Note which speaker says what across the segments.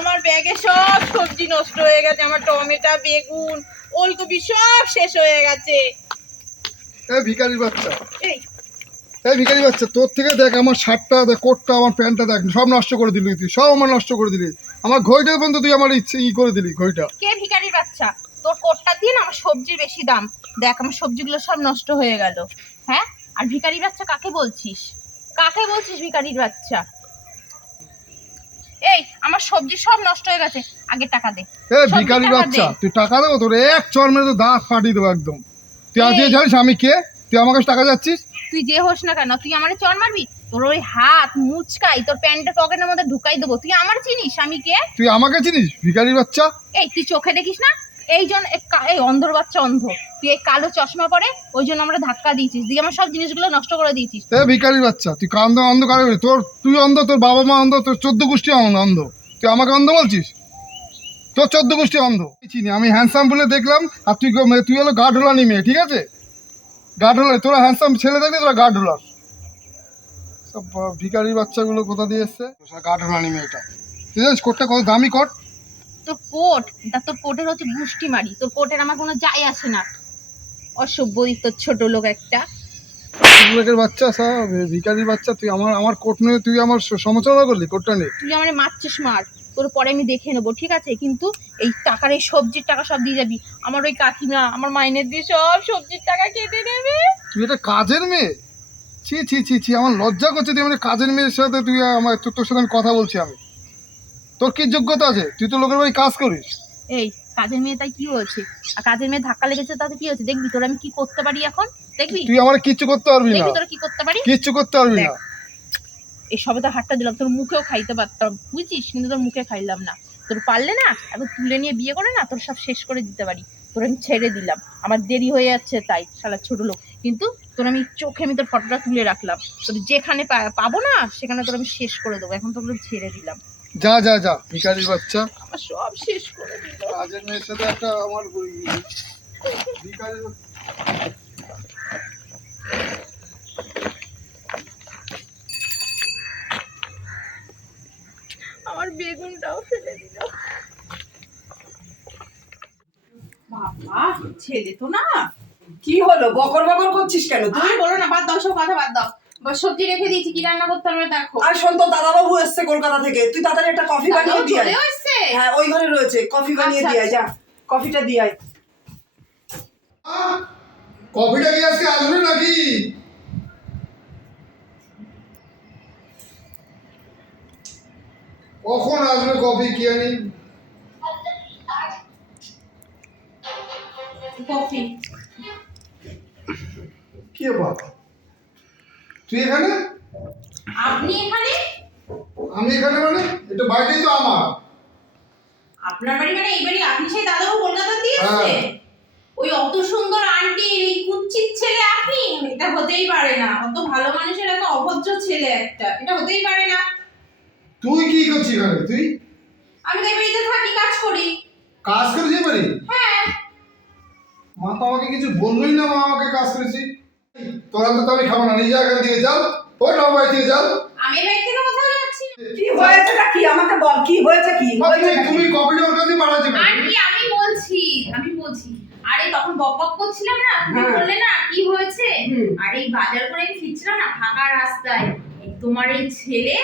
Speaker 1: আমার ব্যাগে সব সবজি নষ্ট হয়ে গেছে আমার টমেটো বেগুন ওলকপি সব শেষ হয়ে গেছে।
Speaker 2: এই ভিখারির বাচ্চা।
Speaker 1: এই।
Speaker 2: এই ভিখারি বাচ্চা তোর থেকে দেখ আমার শার্টটা দেখ কোটটা আমার প্যান্টটা দেখ সব নষ্ট করে দিলি তুই সব আমার নষ্ট করে দিলি। আমার ঘড়িটা পর্যন্ত তুই আমার ইচ্ছে ই করে দিলি ঘড়িটা।
Speaker 1: কে ভিখারির বাচ্চা? তোর কোটটা দিয়ে না আমার সবজির বেশি দাম। দেখ আমার সবজিগুলো সব নষ্ট হয়ে গেল। হ্যাঁ? আর ভিখারির বাচ্চা কাকে বলছিস? কাকে বলছিস ভিখারির বাচ্চা? এই আমার সবজি সব নষ্ট হয়ে গেছে। আগে টাকা দে।
Speaker 2: এ ভিখারি বাচ্চা তুই টাকা দেবো তোর? এক চর মেরে তো দাঁত ফাটিয়ে দেবো একদম। তুই আজকে জানিস আমি কে? তুই আমার কাছে টাকা যাচ্ছিস?
Speaker 1: তুই যে হোস না কেন তুই আমার চর মারবি? তোর ওই হাত মুচকাই তোর প্যান্টের পকেটের মধ্যে ঢুকাই দেবো। তুই আমার চিনিস আমি কে?
Speaker 2: তুই আমাকে চিনিস ভিখারি বাচ্চা?
Speaker 1: এই তুই চোখে দেখিস না? এই জন এই অন্ধর বাচ্চা অন্ধ। তুই এই কালো চশমা পরে, ওই জন্য আমরা ধাক্কা দিয়েছিস। দিয়ে আমার সব জিনিসগুলো নষ্ট করে দিয়েছিস।
Speaker 2: এ ভিখারির বাচ্চা, তুই কান্দ, অন্ধ কারে? তোর, তুই অন্ধ, তোর বাবা মা অন্ধ, তোর চোদ্দ গোষ্ঠী অন্ধ। তুই আমাকে অন্ধ বলছিস? তোর চোদ্দ গোষ্ঠী অন্ধ। চিনি, আমি হ্যান্ডসাম বলে দেখলাম, আর তুই মানে তুই হলো গা ঢোলানি মেয়ে, ঠিক আছে? গা ঢোলা তোরা হ্যান্ডসাম ছেলে দেখলে তোরা গা ঢোলার সব বাচ্চাগুলো কোথা দিয়ে এসছে? গা ঢোলানি মেয়েটা। তুই জানিস কোটটা কত দামি কোট?
Speaker 1: তোর কোট তা তোর কোটের হচ্ছে গুষ্টি মারি তোর কোটের আমার কোনো যায় আসে না। অসভ্য তোর ছোট লোক একটা।
Speaker 2: লোকের বাচ্চা সব ভিখারির বাচ্চা তুই আমার আমার কোট নিয়ে তুই আমার সমালোচনা করলি কোটটা নিয়ে?
Speaker 1: তুই আমার মারছিস মার। তোর পরে আমি দেখে নেব ঠিক আছে? কিন্তু এই টাকার এই সবজির টাকা সব দিয়ে যাবি। আমার ওই কাকিমা আমার মাইনের দিয়ে সব সবজির টাকা কেটে দেবে।
Speaker 2: তুই এটা কাজের মেয়ে? ছি ছি ছি ছি আমার লজ্জা করছে তুই মানে কাজের মেয়ের সাথে তুই আমার তোর সাথে আমি কথা বলছি আমি। তোর কি যোগ্যতা আছে? তুই তো লোকের বাড়ি কাজ করিস।
Speaker 1: এই কাজের মেয়ে তাই কি হয়েছে? আর কাজের মেয়ে ধাক্কা লেগেছে তাতে কি হয়েছে? দেখবি তোর আমি কি করতে পারি এখন? দেখবি?
Speaker 2: তুই আমার কিচ্ছু করতে পারবি না।
Speaker 1: দেখবি তোরা কি করতে পারি?
Speaker 2: কিচ্ছু করতে পারবি না।
Speaker 1: এই সবে তো হাতটা দিলাম তোর মুখেও খাইতে পারতাম বুঝছিস কিন্তু তোর মুখে খাইলাম না। তোর পারলে না এখন তুলে নিয়ে বিয়ে করে না তোর সব শেষ করে দিতে পারি। তোর আমি ছেড়ে দিলাম। আমার দেরি হয়ে যাচ্ছে তাই শালা ছোট লোক। কিন্তু তোর আমি চোখে আমি তোর ফটোটা তুলে রাখলাম। তোর যেখানে পাবো না সেখানে তোর আমি শেষ করে দেবো। এখন তোর ছেড়ে দিলাম।
Speaker 2: যা যা যা ভিখারির বাচ্চা।
Speaker 1: আমার সব শেষ করে দিল।
Speaker 2: কাজের মেয়ের সাথে একটা আমার ভিখারির
Speaker 1: আমার বেগুনটাও ফেলে দিল। বাবা ছেলে তো না।
Speaker 3: কি হলো? বকর বকর করছিস কেন?
Speaker 1: তুমি বলো না বাদ দাও সব কথা বাদ দাও। সবজি রেখে দিয়েছি কি রান্না করতে হবে দেখো।
Speaker 3: আর শোন তো দাদাবাবু এসছে কলকাতা থেকে। তুই তাড়াতাড়ি একটা কফি বানিয়ে দিয়ে আয়। হ্যাঁ ওই ঘরে রয়েছে। কফি বানিয়ে
Speaker 1: আচ্ছা,
Speaker 3: দিয়ে আয়, যা। কফিটা দিয়ে আয়।
Speaker 2: কফিটা কি আজকে আসবে নাকি? কখন আসবে কফি কি আনি
Speaker 1: কফি।
Speaker 2: কি ব্যাপার? তুই এখানে?
Speaker 1: আপনি এখানে?
Speaker 2: আমি এখানে মানে? এটা বাড়িটাই তো আমার।
Speaker 1: আপনার বাড়ি মানে এই বাড়ি? আপনি সেই দাদাও কলকাতা দিয়ে
Speaker 2: হ্যাঁ।
Speaker 1: এসছে ওই অত সুন্দর আন্টি এই কুচ্ছিত ছেলে আপনি? এটা হতেই পারে না। অত ভালো মানুষের এত অভদ্র ছেলে একটা। এটা হতেই পারে না।
Speaker 2: তুই কি করছিস এখানে? তুই?
Speaker 1: আমি তো এই বাড়িতে থাকি কাজ করি।
Speaker 2: কাজ করেছি এবারে
Speaker 1: হ্যাঁ।
Speaker 2: মা তো আমাকে কিছু বললোই না মা আমাকে কাজ করেছি। তোরা তো আমি খাব না নিজে আগে দিয়ে যাও। ওই নাও বাই দিয়ে যাও।
Speaker 1: আমি বাড়ি থেকে কোথাও যাচ্ছি? কি
Speaker 3: কি হয়েছেটা কি? আমাকে বল কি হয়েছে কি? হয়েছে
Speaker 2: তুমি- কফিটা ওর কাছে মারা কেন?
Speaker 1: আন্টি আমি বলছি আমি বলছি। আরে তখন বকবক বক করছিলাম না? তুমি
Speaker 3: হ্যাঁ।
Speaker 1: বললে না কি হয়েছে? আরে বাজার করে ফিরছিলাম না ফাঁকা রাস্তায়। এই তোমার এই ছেলে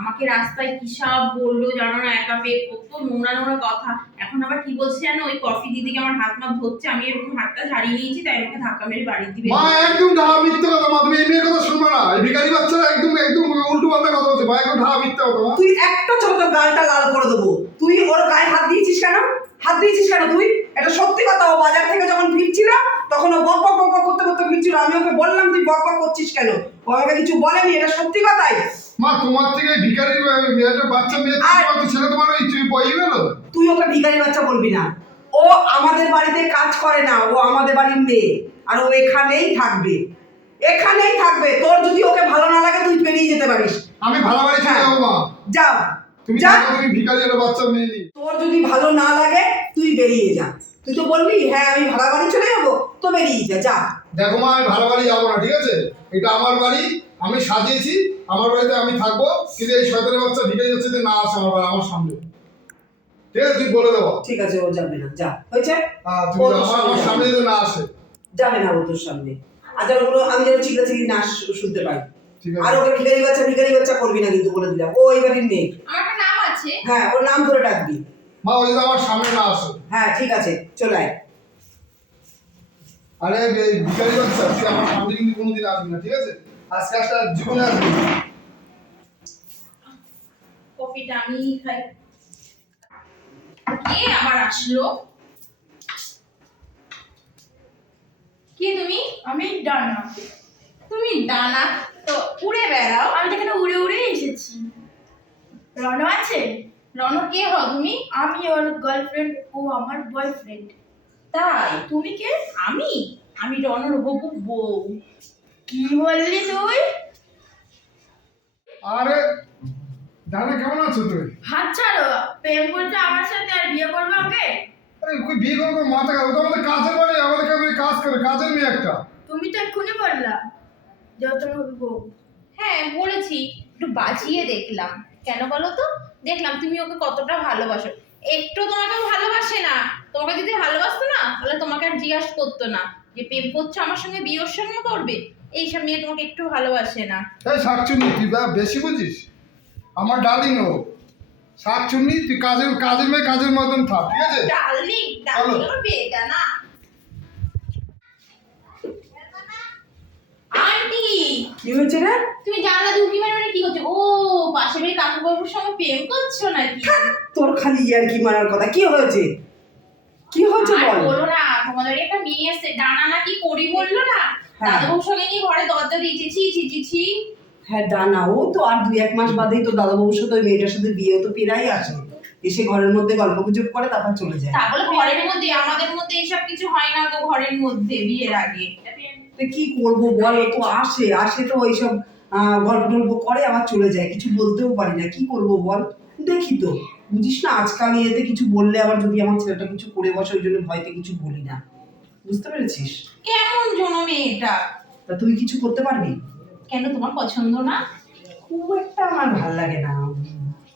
Speaker 1: আমাকে রাস্তায় কি সব বলল জানো না একা পেয়ে কত নোংরা নোংরা কথা। এখন আবার কি বলছে জানো? ওই কফি দিদিকে আমার হাত মা ধরছে আমি এরকম হাতটা ঝাড়িয়ে নিয়েছি তাই আমাকে ধাক্কা মেরে বাড়ি দিবে
Speaker 2: মা একদম ঢাহা মিথ্যে কথা মা তুমি এই মেয়ের কথা শুনবে না। এই ভিখারি বাচ্চারা একদম একদম উল্টো পাল্টা কথা বলছে। মা একদম ঢাহা মিথ্যে কথা মা।
Speaker 3: তুই একটা ছোট গালটা লাল করে দেবো। তুই ওর গায়ে হাত দিয়েছিস কেন? হাত দিয়েছিস কেন তুই? এটা সত্যি কথা ও বাজার থেকে যখন ফিরছিল তখন ও বক বক বক বক করতে করতে ফিরছিল। আমি ওকে বললাম তুই বক বক করছিস কেন? ও আমাকে কিছু বলেনি এটা সত্যি কথাই।
Speaker 2: মা তোমার থেকে এই ভিখারি মেয়েটা বাচ্চা মেয়ে তোমার ছেলে তোমার ওই তুই বই গেল?
Speaker 3: তুই ওকে ভিখারি বাচ্চা বলবি না। ও আমাদের বাড়িতে কাজ করে না ও আমাদের বাড়ির মেয়ে আর ও এখানেই থাকবে। এখানেই থাকবে। তোর যদি ওকে ভালো না লাগে তুই বেরিয়ে যেতে পারিস।
Speaker 2: আমি ভালো বাড়ি চলে যাব মা।
Speaker 3: যা
Speaker 2: তুমি
Speaker 3: যা।
Speaker 2: তুমি ভিখারি একটা বাচ্চা মেয়ে
Speaker 3: তোর যদি ভালো না লাগে তুই বেরিয়ে যা। তুই তো বলবি হ্যাঁ আমি ভাড়া বাড়ি চলে যাব তো বেরিয়ে যা যা।
Speaker 2: দেখো মা আমি ভালো বাড়ি যাব না ঠিক আছে? এটা আমার বাড়ি আমি সাজিয়েছি আমার বাড়িতে আমি থাকব কিন্তু এই শয়তানের বাচ্চা ভিখারি হচ্ছে যে না আসে আমার বাড়ি- আমার সামনে। ঠিক আছে তুই বলে দেবো।
Speaker 3: ঠিক আছে ও যাবে না যা। হয়েছে?
Speaker 2: হ্যাঁ, তুমি আমার আমার সামনে যদি না আসে।
Speaker 3: যাবে না ও তোর সামনে। আর যেন কোনো আমি যেন চিল্লা চিল্লি না শুনতে পাই।
Speaker 2: ঠিক
Speaker 3: আর ওকে ভিখারি বাচ্চা ভিখারি বাচ্চা করবি না কিন্তু বলে দিলাম। ও এই বাড়ির মেয়ে
Speaker 1: আমার একটা নাম আছে।
Speaker 3: হ্যাঁ ওর নাম ধরে ডাকবি।
Speaker 2: মা ওই যদি আমার সামনে না আসে।
Speaker 3: হ্যাঁ ঠিক আছে চলে আয়।
Speaker 2: আরে ভিখারি বাচ্চা তুই আমার সামনে কিন্তু কোনোদিন আসবি না ঠিক আছে? আজকে একটা জীবনে আসবি
Speaker 1: কফিটা আমি খাই। কে আবার আসলো? কে তুমি?
Speaker 4: আমি ডানা।
Speaker 1: তুমি ডানা? তো উড়ে বেড়াও।
Speaker 4: আমি তো এখানে উড়ে উড়ে এসেছি। রণ আছে?
Speaker 1: রণ কে হও তুমি?
Speaker 4: আমি ওর গার্লফ্রেন্ড ও আমার বয়ফ্রেন্ড
Speaker 1: তাই?
Speaker 4: তুমি কে?
Speaker 1: আমি? আমি রণর হবু বউ।
Speaker 4: কি বললি তুই?
Speaker 2: আরে জানা কেমন আছো তুই
Speaker 4: হাত ছাড়ো প্রেম করছে আমার সাথে আর বিয়ে করবে ওকে?
Speaker 2: আরে ওকে বিয়ে করব মাথা খারাপ। ও তো আমাদের কাজের বাড়ি আমাদের কাছে কাজ করে কাজের মেয়ে একটা।
Speaker 4: তুমি তো এক্ষুনি বললা যে ও বউ।
Speaker 1: হ্যাঁ বলেছি একটু বাজিয়ে দেখলাম। কেন বলো তো? দেখলাম তুমি ওকে কতটা ভালোবাসো। একটু তোমাকে ভালোবাসে না। তোমাকে যদি ভালোবাসতো না তাহলে তোমাকে আর জিজ্ঞাসা করতো না যে প্রেম করছ আমার সঙ্গে বিয়ের সঙ্গে করবে? এইসব মেয়ে তোমাকে একটু ভালোবাসে না।
Speaker 2: এই শাকচুন্নি তুই বেশি বুঝিস? আমার ডার্লিং ও। শাকচুন্নি তুই কাজের কাজের মেয়ে কাজের মতন থাক ঠিক আছে?
Speaker 1: ডার্লিং? ডার্লিং আমার বেটা না। আন্টি!
Speaker 3: কি হয়েছে রে?
Speaker 1: তুমি জানলা দুকি মানে কি করছ? ও পাশে বাড়ি কাকু বাবুর সঙ্গে প্রেম করছ নাকি?
Speaker 3: তোর খালি ইয়ার কি মারার কথা। কি হয়েছে? কি হয়েছে বল?
Speaker 1: বলো না তোমাদের একটা মেয়ে এসছে ডানা নাকি করি বলল না?
Speaker 3: হ্যাঁ।
Speaker 1: দাদু সঙ্গে নিয়ে ঘরে দরজা দিয়েছে ছি ছি ছি ছি।
Speaker 3: হ্যাঁ ডানা ও তো আর দুই এক মাস বাদেই তো দাদা সাথে ওই মেয়েটার সাথে বিয়ে তো পেরাই আসে এসে ঘরের মধ্যে গল্প গুজব করে তারপর চলে যায়।
Speaker 1: তা বলে ঘরের মধ্যে আমাদের মধ্যে এসব কিছু হয় না তো ঘরের মধ্যে বিয়ের আগে।
Speaker 3: তো কি করব বল তো আসে আসে তো ওইসব গল্প টল্প করে আবার চলে যায়। কিছু বলতেও পারি না কি করব বল? দেখি তো। বুঝিস না আজকাল ইয়েতে কিছু বললে আবার যদি আমার ছেলেটা কিছু করে বসে ওই জন্য ভয়তে কিছু বলি না। বুঝতে পেরেছিস?
Speaker 1: কেমন জন এটা
Speaker 3: তা তুই কিছু করতে পারবি?
Speaker 1: কেন তোমার পছন্দ না?
Speaker 3: খুব একটা আমার ভালো লাগে না।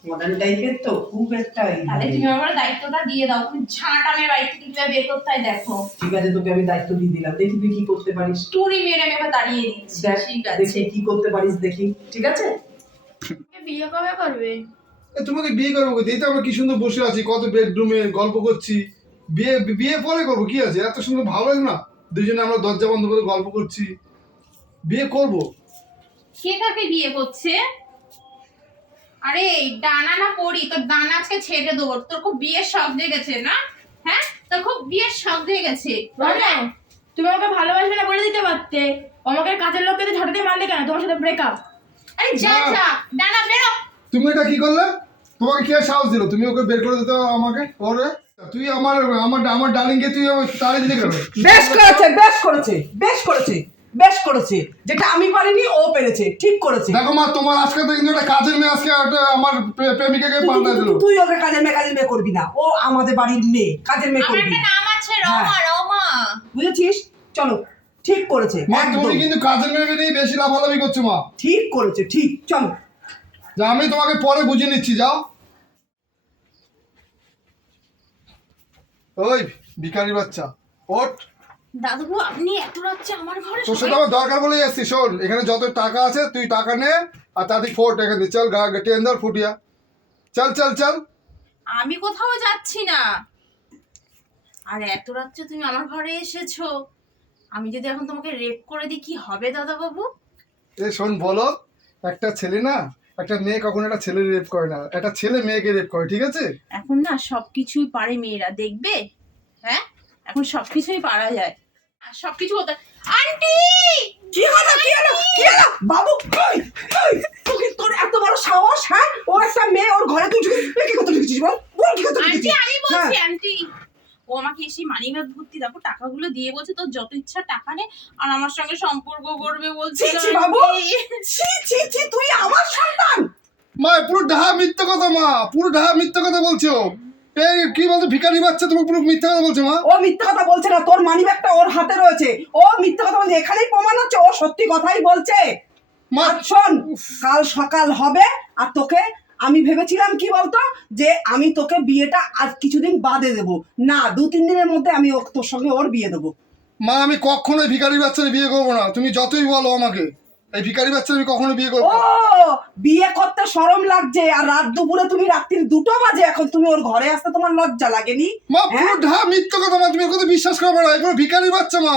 Speaker 3: মডার্ন টাইপের তো খুব একটা
Speaker 1: তাহলে তুমি আমার দায়িত্বটা দিয়ে দাও। তুমি ঝাঁটা মেয়ে বাড়ি থেকে কীভাবে বের করতে হয় দেখো।
Speaker 3: ঠিক আছে তোকে আমি দায়িত্ব দিয়ে দিলাম। দেখি তুই কি করতে পারিস।
Speaker 1: টুরি মেরে আমি এবার দাঁড়িয়ে দিচ্ছি
Speaker 3: দেখ
Speaker 1: ঠিক
Speaker 3: দেখি
Speaker 1: আছে
Speaker 3: কি করতে পারিস দেখি। ঠিক আছে?
Speaker 4: বিয়ে কবে করবে?
Speaker 2: তোমাকে বিয়ে করব কোথায়? এই তো আমরা কি সুন্দর বসে আছি কত বেডরুমে গল্প করছি। বিয়ে বিয়ে পরে করব কি আছে? এত সুন্দর ভালো লাগে না? দুজনে আমরা দরজা বন্ধ করে গল্প করছি। বিয়ে করব।
Speaker 1: কে কাকে বিয়ে করছে? আরে ডানা না পড়ি তোর ডানা আজকে ছেড়ে দেবো। তোর খুব বিয়ের শখ জেগেছে না? হ্যাঁ? তোর খুব বিয়ের শখ জেগেছে।
Speaker 4: রণ তুমি আমাকে ভালোবাসবে না বলে দিতে পারতে। আমাকে কাজের লোককে তো ঝটাতে মারলে কেন? তোমার সাথে ব্রেকআপ
Speaker 1: আরে যা
Speaker 2: না।
Speaker 1: যা ডানা বেরো।
Speaker 2: তুমি এটা কি করলে? তোমাকে কে সাহস দিল? তুমি ওকে বের করে দিতে আমাকে? ওরে তুই আমার আমার আমার ডার্লিংকে তুই তাড়ি দিলে কেন?
Speaker 3: বেশ করেছে বেশ করেছে বেশ করেছে বেশ করেছে। যেটা আমি পারিনি ও পেরেছে ঠিক করেছে।
Speaker 2: দেখো মা তোমার আজকে তো কিন্তু একটা কাজের মেয়ে আজকে একটা আমার প্রে- প্রেমিকাকে
Speaker 3: তুই-
Speaker 2: পাল্টা দিল।
Speaker 3: তুই- ওকে কাজের মেয়ে কাজের মেয়ে করবি না। ও আমাদের বাড়ির মেয়ে কাজের মেয়ে করবি। না।
Speaker 1: নাম আছে রমা রমা।
Speaker 3: বুঝেছিস? চলো ঠিক করেছে
Speaker 2: তুমি কিন্তু কাজের মেয়েকে নিয়ে বেশি লাফালাফি করছ মা।
Speaker 3: ঠিক করেছে ঠিক চলো।
Speaker 2: যা আমি তোমাকে পরে বুঝিয়ে নিচ্ছি যাও। ওই ভিখারি বাচ্চা ওঠ।
Speaker 1: দাদু আপনি এত রাত্রে আমার ঘরে
Speaker 2: তোর সাথে আমার দরকার বলেই এসছি শোন এখানে যত টাকা আছে তুই টাকা নে আর তাড়াতাড়ি ফোর্ট এখান থেকে চল গা ট্রেন ধর ফুটিয়া। চল চল চল।
Speaker 1: আমি কোথাও যাচ্ছি না। আর এত রাত্রে তুমি আমার ঘরে এসেছ। আমি যদি এখন তোমাকে রেপ করে দিই কি হবে দাদা বাবু
Speaker 2: এ শোন বলো একটা ছেলে না একটা মেয়ে কখনো একটা ছেলে রেপ করে না। একটা ছেলে মেয়েকে রেপ করে ঠিক আছে?
Speaker 1: এখন না সবকিছুই পারে মেয়েরা দেখবে? হ্যাঁ? এখন সবকিছুই পারা যায়। আর সবকিছু হতে আন্টি!
Speaker 3: কি হলো কি হলো কি হলো? বাবু ওই ওই তোকে তোর এত বড় সাহস হ্যাঁ? ও একটা মেয়ে ওর ঘরে তুই কি করতে ঢুকেছিস বল? বল কি করতে
Speaker 1: আন্টি আমি বলছি
Speaker 3: হ্যাঁ।
Speaker 1: আন্টি। ও আমাকে এসে মানি ব্যাগ ভর্তি দেখো টাকাগুলো দিয়ে বলছে তোর যত ইচ্ছা টাকা নে আর আমার সঙ্গে সম্পর্ক করবে বলছে
Speaker 3: ছি, ছি, বাবু। ছি ছি ছি তুই আমার সন্তান!
Speaker 2: মা পুরো ডাহা মিথ্যে কথা মা! পুরো ডাহা মিথ্যে কথা বলছো। এই কি বলছো ভিখারি বাচ্চা তুমি পুরো মিথ্যে কথা বলছো মা?
Speaker 3: ও মিথ্যা কথা বলছে না তোর মানিব্যাগটা ওর হাতে রয়েছে। ও মিথ্যা কথা বলছে এখানেই প্রমাণ হচ্ছে ও সত্যি কথাই বলছে।
Speaker 2: মা!
Speaker 3: শোন কাল সকাল হবে আর তোকে আমি ভেবেছিলাম কি বলতো? যে আমি তোকে বিয়েটা আর কিছুদিন বাদে দেব। না দু তিন দিনের মধ্যে আমি ও- তোর সঙ্গে ওর বিয়ে দেবো।
Speaker 2: মা আমি কখনোই ভিখারি বাচ্চার বিয়ে করব না। তুমি যতই বলো আমাকে এই ভিখারি বাচ্চার আমি কখনো বিয়ে করব
Speaker 3: ও
Speaker 2: না
Speaker 3: বিয়ে করতে শরম লাগছে আর রাত দুপুরে তুমি রাত্রির দুটো বাজে এখন তুমি ওর ঘরে আসতে তোমার লজ্জা লাগেনি?
Speaker 2: মা
Speaker 3: হ্যাঁ?
Speaker 2: ঢা মিথ্যে কথা মা তুমি এর কথা বিশ্বাস করবে না এগুলো ভিখারি বাচ্চা মা।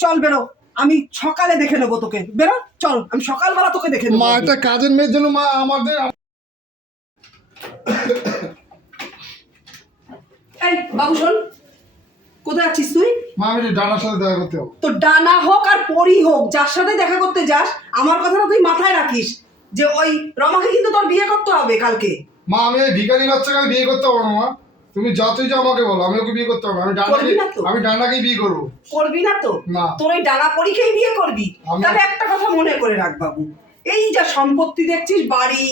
Speaker 3: চল বেরো। আমি সকালে দেখে নেব তোকে। বেরো চল আমি সকালবেলা তোকে দেখে নেব।
Speaker 2: মা এটা কাজের মেয়ের জন্য মা আমাদের
Speaker 3: এই বাবু শোন। কোথায় আছিস তুই?
Speaker 2: মা আমি ডানার সাথে দেখা করতে
Speaker 3: তো ডানা হোক আর পরি হোক যার সাথে দেখা করতে যাস আমার কথাটা তুই মাথায় রাখিস যে ওই রমাকে কিন্তু তোর বিয়ে করতে হবে কালকে।
Speaker 2: মা আমি এই ভিখারি বাচ্চাকে আমি বিয়ে করতে পারব না মা। তুমি যতই যা আমাকে বলো আমি ওকে বিয়ে করতে পারব আমি ডানাকে
Speaker 3: করবি না তো?
Speaker 2: আমি ডানাকেই বিয়ে করব।
Speaker 3: করবি না তো?
Speaker 2: না।
Speaker 3: তোর ওই ডানা পরীকেই বিয়ে করবি। তাহলে একটা কথা মনে করে রাখ বাবু। এই যা সম্পত্তি দেখছিস বাড়ি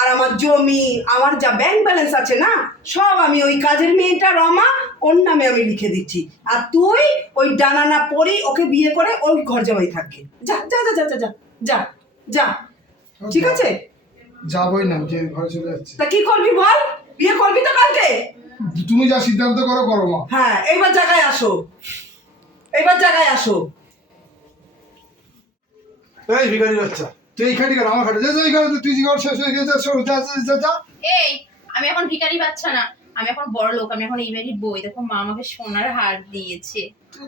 Speaker 3: আর আমার জমি আমার যা ব্যাংক ব্যালেন্স আছে না সব আমি ওই কাজের মেয়েটা রমা ওর নামে আমি লিখে দিচ্ছি। আর তুই ওই ডানা না পরি ওকে বিয়ে করে ওই ঘর জামাই থাকবে। যা যা যা যা যা যা যা। যা। ঠিক আছে?
Speaker 2: যাবোই না যে ঘরে চলে যাচ্ছে।
Speaker 3: তা কি করবি বল? বিয়ে করবি তো কালকে?
Speaker 2: তুমি যা সিদ্ধান্ত করো করো মা।
Speaker 3: হ্যাঁ এইবার জায়গায় আসো। এইবার জায়গায় আসো।
Speaker 2: এই ভিখারি বাচ্চা। তুই কেন? আমার খাটে যা যা এইখানে তুই ঘর শেষ হয়ে গেছে যা যা যা,
Speaker 1: এই আমি এখন ভিখারি বাচ্চা না। আমি এখন বড় লোক আমি এখন এই বাড়ির বই। দেখো মা আমাকে সোনার হার দিয়েছে।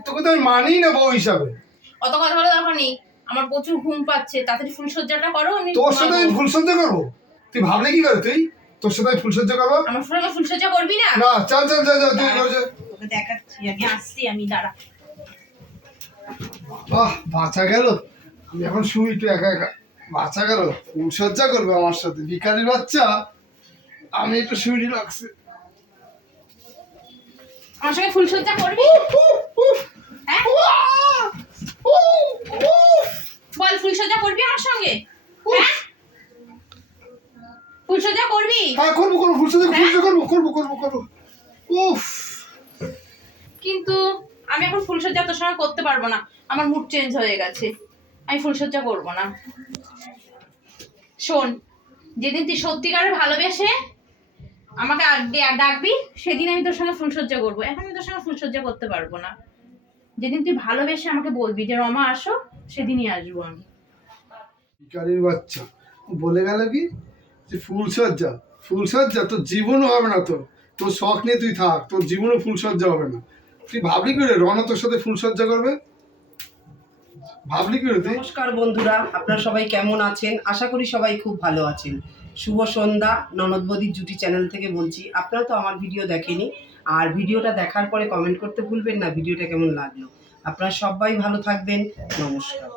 Speaker 2: তোকে তো আমি মানি না বউ হিসাবে।
Speaker 1: অত কথা বলে দরকার নেই। আমার প্রচুর ঘুম পাচ্ছে। তাড়াতাড়ি ফুলসজ্জাটা করো আমি
Speaker 2: তোর সাথে আমি ফুলসজ্জা করব? তুই ভাবলে কি করে তুই? তোর সাথে আমি ফুলসজ্জা করব?
Speaker 1: আমার সঙ্গে ফুলসজ্জা করবি না?
Speaker 2: না চল চল চল চল তুই ঘরে
Speaker 1: তোকে দেখাচ্ছি আমি আসছি আমি দাঁড়া।
Speaker 2: বাহ বাঁচা গেল। আমি এখন শুই তুই একা একা। বাঁচা গেল ফুলসজ্জা করবে আমার সাথে। ভিখারির বাচ্চা আমি একটু শুই লাগছে।
Speaker 1: আমার সঙ্গে ফুলসজ্জা করবি? হ্যাঁ? বল ফুলসজ্জা করবি আমার সঙ্গে? ফুলসজ্জা করবি?
Speaker 2: করব করব ফুলসজ্জা ফুলসজ্জা করব করব করব করব উফ।
Speaker 1: কিন্তু আমি এখন ফুলসজ্জা তোর সঙ্গে করতে পারব না। আমার মুড চেঞ্জ হয়ে গেছে। আমি ফুলসজ্জা করব না। শোন, যেদিন তুই সত্যিকারের ভালোবেসে আমাকে ডাকবি, সেদিন আমি তোর সঙ্গে ফুলসজ্জা করব। এখন আমি তোর সঙ্গে ফুলসজ্জা করতে পারব না। যেদিন তুই ভালোবেসে আমাকে বলবি যে, রমা, আসো, সেদিনই আসব আমি।
Speaker 2: ভিখারির বাচ্চা। বলে গেল কি? যে ফুলসজ্জা ফুলসজ্জা তোর জীবনও হবে না তোর। তোর শখ নিয়ে তুই থাক, তোর জীবনও ফুলসজ্জা হবে না। তুই ভাবলি করে রনা তোর সাথে ফুলসজ্জা করবে?
Speaker 3: নমস্কার বন্ধুরা, আপনারা সবাই কেমন আছেন? আশা করি সবাই খুব ভালো আছেন। শুভ সন্ধ্যা ননদবদির জুটি চ্যানেল থেকে বলছি। আপনারা তো আমার ভিডিও দেখেনি, আর ভিডিওটা দেখার পরে কমেন্ট করতে ভুলবেন না, ভিডিওটা কেমন লাগল। আপনারা সবাই ভালো থাকবেন, নমস্কার।